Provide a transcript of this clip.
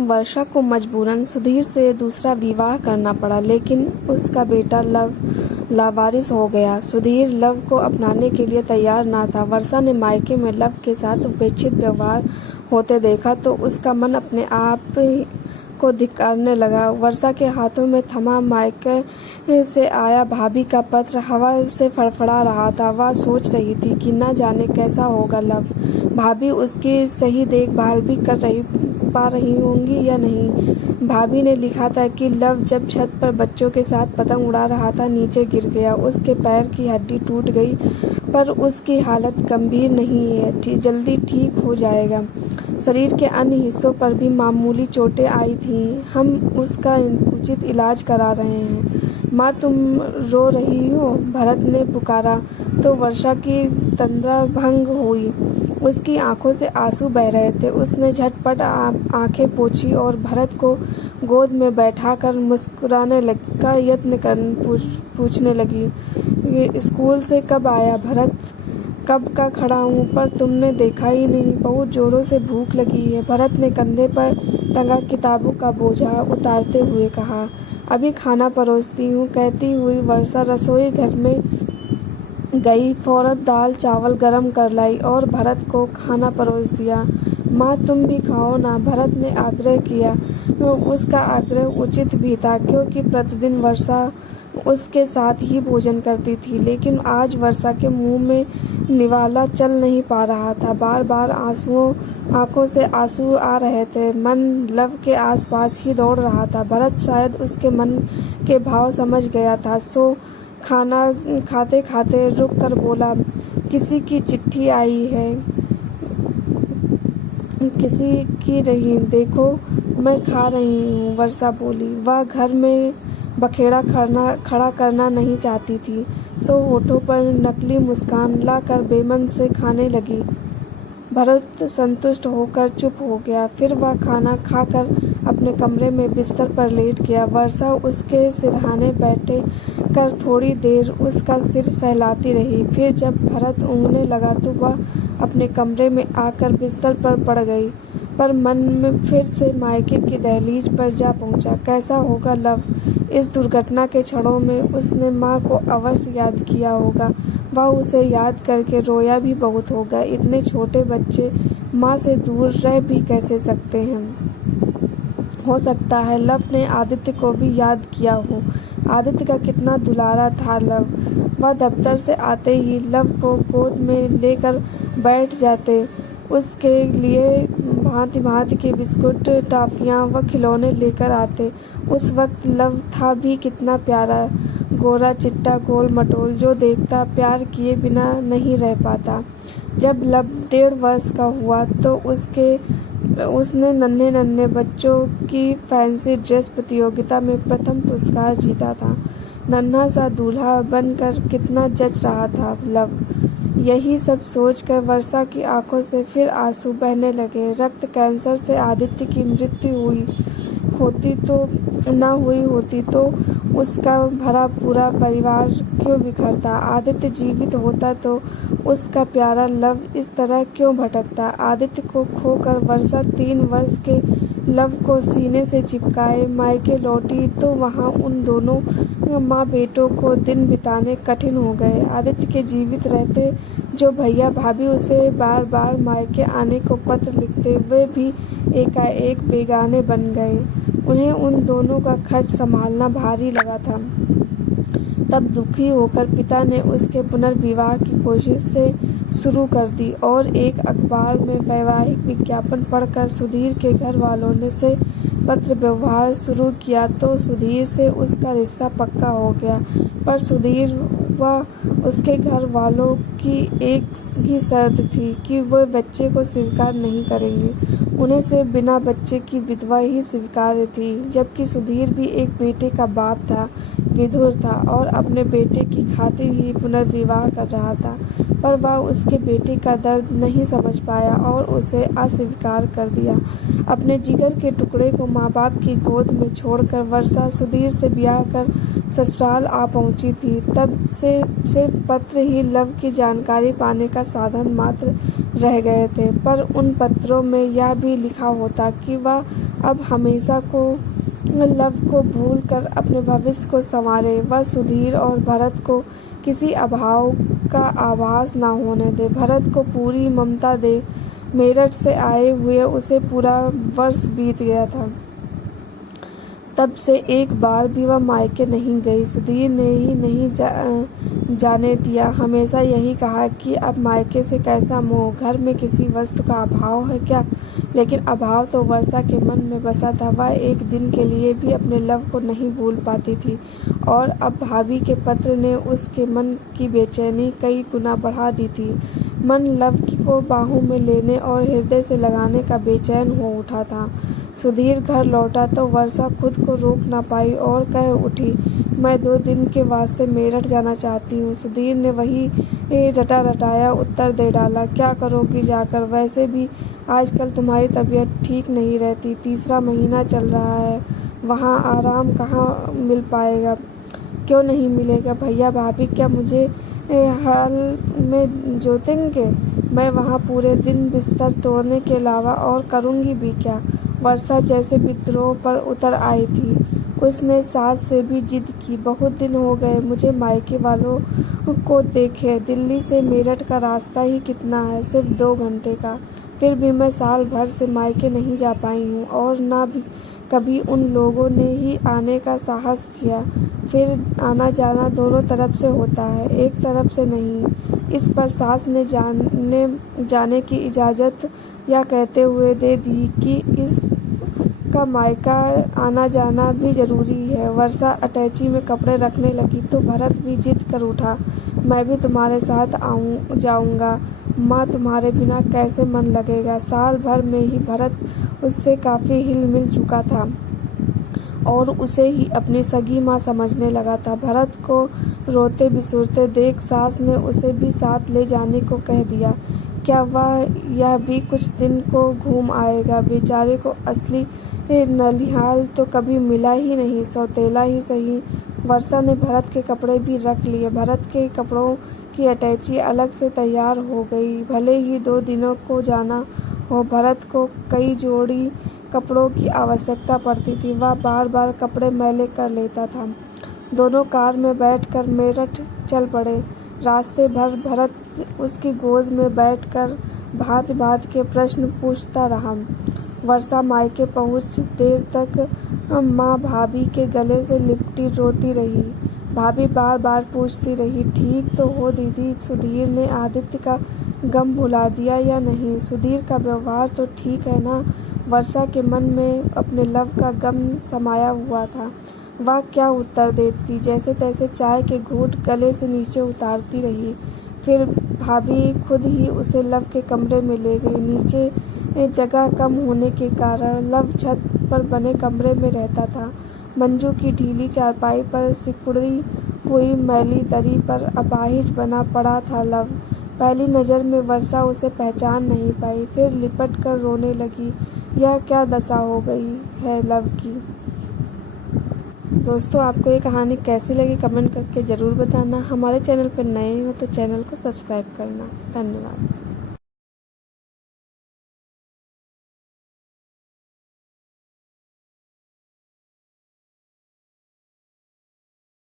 वर्षा को मजबूरन सुधीर से दूसरा विवाह करना पड़ा, लेकिन उसका बेटा लव लावारिस हो गया। सुधीर लव को अपनाने के लिए तैयार न था। वर्षा ने मायके में लव के साथ उपेक्षित व्यवहार होते देखा तो उसका मन अपने आप को धिक्कारने लगा। वर्षा के हाथों में थमा मायके से आया भाभी का पत्र हवा से फड़फड़ा रहा था। वह सोच रही थी कि न जाने कैसा होगा लव। भाभी उसकी सही देखभाल भी पा रही होंगी या नहीं। भाभी ने लिखा था कि लव जब छत पर बच्चों के साथ पतंग उड़ा रहा था नीचे गिर गया। उसके पैर की हड्डी टूट गई पर उसकी हालत गंभीर नहीं है, जल्दी ठीक हो जाएगा। शरीर के अन्य हिस्सों पर भी मामूली चोटें आई थीं। हम उसका उचित इलाज करा रहे हैं। माँ तुम रो रही हो? भरत ने पुकारा तो वर्षा की तंद्रा भंग हुई। उसकी आंखों से आंसू बह रहे थे। उसने झटपट आंखें पोंछी और भरत को गोद में बैठाकर मुस्कुराने का यत्न कर पूछने लगी, ये स्कूल से कब आया भरत? कब का खड़ा हूँ पर तुमने देखा ही नहीं। बहुत जोरों से भूख लगी है। भरत ने कंधे पर टंगा किताबों का बोझा उतारते हुए कहा। अभी खाना परोसती हूँ, कहती हुई वर्षा रसोई घर में गई। फौरन दाल चावल गरम कर लाई और भरत को खाना परोस दिया। माँ तुम भी खाओ ना, भरत ने आग्रह किया। उसका आग्रह उचित भी था क्योंकि प्रतिदिन वर्षा उसके साथ ही भोजन करती थी, लेकिन आज वर्षा के मुंह में निवाला चल नहीं पा रहा था। बार बार आंखों से आंसू आ रहे थे। मन लव के आसपास ही दौड़ रहा था। भरत शायद उसके मन के भाव समझ गया था, सो खाना खाते खाते रुक कर बोला, किसी की चिट्ठी आई है? किसी की नहीं, देखो मैं खा रही हूँ, वर्षा बोली। वह घर में बखेड़ा खड़ा करना नहीं चाहती थी, सो होठों पर नकली मुस्कान लाकर बेमन से खाने लगी। भरत संतुष्ट होकर चुप हो गया। फिर वह खाना खाकर अपने कमरे में बिस्तर पर लेट गया। वर्षा उसके सिरहाने बैठे कर थोड़ी देर उसका सिर सहलाती रही। फिर जब भरत ऊँघने लगा तो वह अपने कमरे में आकर बिस्तर पर पड़ गई, पर मन में फिर से मायके की दहलीज पर जा पहुंचा। कैसा होगा लव? इस दुर्घटना के क्षणों में उसने माँ को अवश्य याद किया होगा। वह उसे याद करके रोया भी बहुत होगा। इतने छोटे बच्चे माँ से दूर रह भी कैसे सकते हैं? हो सकता है लव ने आदित्य को भी याद किया हो। आदित्य का कितना दुलारा था लव। वह दफ्तर से आते ही लव को गोद में लेकर बैठ जाते। उसके लिए भांति भांति के बिस्कुट, टॉफियाँ व खिलौने लेकर आते। उस वक्त लव था भी कितना प्यारा, गोरा चिट्टा गोल मटोल, जो देखता प्यार किए बिना नहीं रह पाता। जब लव 1.5 वर्ष का हुआ तो उसने नन्हे नन्हे बच्चों की फैंसी ड्रेस प्रतियोगिता में प्रथम पुरस्कार जीता था। नन्हा सा दूल्हा बनकर कितना जच रहा था लव। यही सब सोचकर वर्षा की आंखों से फिर आंसू बहने लगे। रक्त कैंसर से आदित्य की मृत्यु हुई होती तो उसका भरा पूरा परिवार क्यों बिखरता? आदित्य जीवित होता तो उसका प्यारा लव इस तरह क्यों भटकता? आदित्य को खोकर वर्षा 3 वर्ष के लव को सीने से चिपकाए मायके लौटी तो वहाँ उन दोनों माँ बेटों को दिन बिताने कठिन हो गए। आदित्य के जीवित रहते जो भैया भाभी उसे बार बार मायके आने को पत्र लिखते, वे भी एकाएक बेगाने बन गए। उन्हें उन दोनों का खर्च संभालना भारी लगा था। तब दुखी होकर पिता ने उसके पुनर्विवाह की कोशिश से शुरू कर दी और एक अखबार में वैवाहिक विज्ञापन पढ़कर सुधीर के घर वालों ने से पत्र व्यवहार शुरू किया तो सुधीर से उसका रिश्ता पक्का हो गया। पर सुधीर व उसके घर वालों की एक ही शर्त थी कि वे बच्चे को स्वीकार नहीं करेंगे। उन्हें से बिना बच्चे की विधवा ही स्वीकार्य थी। जबकि सुधीर भी एक बेटे का बाप था, विधुर था और अपने बेटे की खातिर ही पुनर्विवाह कर रहा था, पर वह उसके बेटे का दर्द नहीं समझ पाया और उसे अस्वीकार कर दिया। अपने जिगर के टुकड़े को माँ बाप की गोद में छोड़कर वर्षा सुधीर से ब्याह कर ससुराल आ पहुंची थी। तब से सिर्फ पत्र ही लव की जानकारी पाने का साधन मात्र रह गए थे, पर उन पत्रों में यह भी लिखा होता कि वह अब हमेशा को लव को भूल कर अपने भविष्य को संवारे। वह सुधीर और भरत को किसी अभाव का आभास न होने दे। भरत को पूरी ममता दे। मेरठ से आए हुए उसे पूरा वर्ष बीत गया था। तब से एक बार भी वह मायके नहीं गई। सुधीर ने ही नहीं जाने दिया, हमेशा यही कहा कि अब मायके से कैसा मोह, घर में किसी वस्तु का अभाव है क्या। लेकिन अभाव तो वर्षा के मन में बसा था। वह एक दिन के लिए भी अपने लव को नहीं भूल पाती थी, और अब भाभी के पत्र ने उसके मन की बेचैनी कई गुना बढ़ा दी थी। मन लव को बाहों में लेने और हृदय से लगाने का बेचैन हो उठा था। सुधीर घर लौटा तो वर्षा खुद को रोक न पाई और कह उठी, मैं 2 दिन के वास्ते मेरठ जाना चाहती हूँ। सुधीर ने वही रटा रटाया उत्तर दे डाला, क्या करोगी जाकर, वैसे भी आजकल तुम्हारी तबीयत ठीक नहीं रहती, 3रा महीना चल रहा है, वहाँ आराम कहाँ मिल पाएगा। क्यों नहीं मिलेगा भैया भाभी, क्या मुझे हाल में जोतेंगे। मैं वहाँ पूरे दिन बिस्तर तोड़ने के अलावा और करूँगी भी क्या। वर्षा जैसे विद्रोह पर उतर आई थी। उसने सास से भी जिद की, बहुत दिन हो गए मुझे मायके वालों को देखे। दिल्ली से मेरठ का रास्ता ही कितना है, सिर्फ 2 घंटे का। फिर भी मैं साल भर से मायके नहीं जा पाई हूँ, और ना भी कभी उन लोगों ने ही आने का साहस किया। फिर आना जाना दोनों तरफ से होता है, एक तरफ से नहीं। इस पर सास ने जाने की इजाज़त या कहते हुए दे दी कि इसका मायका आना जाना भी ज़रूरी है। वर्षा अटैची में कपड़े रखने लगी तो भरत भी जिद कर उठा, मैं भी तुम्हारे साथ जाऊंगा। माँ, तुम्हारे बिना कैसे मन लगेगा। साल भर में ही भरत उससे काफ़ी हिल मिल चुका था और उसे ही अपनी सगी माँ समझने लगा था। भरत को रोते बिसुरते देख सास ने उसे भी साथ ले जाने को कह दिया। क्या वह यह भी कुछ दिन को घूम आएगा। बेचारे को असली ननिहाल तो कभी मिला ही नहीं, सौतेला ही सही। वर्षा ने भरत के कपड़े भी रख लिए। भरत के कपड़ों की अटैची अलग से तैयार हो गई। भले ही 2 दिनों को जाना हो, भरत को कई जोड़ी कपड़ों की आवश्यकता पड़ती थी। वह बार बार कपड़े मैले कर लेता था। दोनों कार में बैठकर मेरठ चल पड़े। रास्ते भर भरत उसकी गोद में बैठकर भांति भांति के प्रश्न पूछता रहा। वर्षा मायके पहुँच देर तक माँ भाभी के गले से लिपटी रोती रही। भाभी बार बार पूछती रही, ठीक तो हो दीदी, सुधीर ने आदित्य का गम भुला दिया या नहीं। सुधीर का व्यवहार तो ठीक है ना। वर्षा के मन में अपने लव का गम समाया हुआ था। वह क्या उत्तर देती, जैसे तैसे चाय के घूंट गले से नीचे उतारती रही। फिर भाभी खुद ही उसे लव के कमरे में ले गई। नीचे जगह कम होने के कारण लव छत पर बने कमरे में रहता था। मंजू की ढीली चारपाई पर सिकुड़ी हुई मैली दरी पर अपाहिज बना पड़ा था लव। पहली नज़र में वर्षा उसे पहचान नहीं पाई, फिर लिपट कर रोने लगी। यह क्या दशा हो गई है लव की। दोस्तों, आपको ये कहानी कैसी लगी कमेंट करके ज़रूर बताना। हमारे चैनल पर नए हो तो चैनल को सब्सक्राइब करना। धन्यवाद।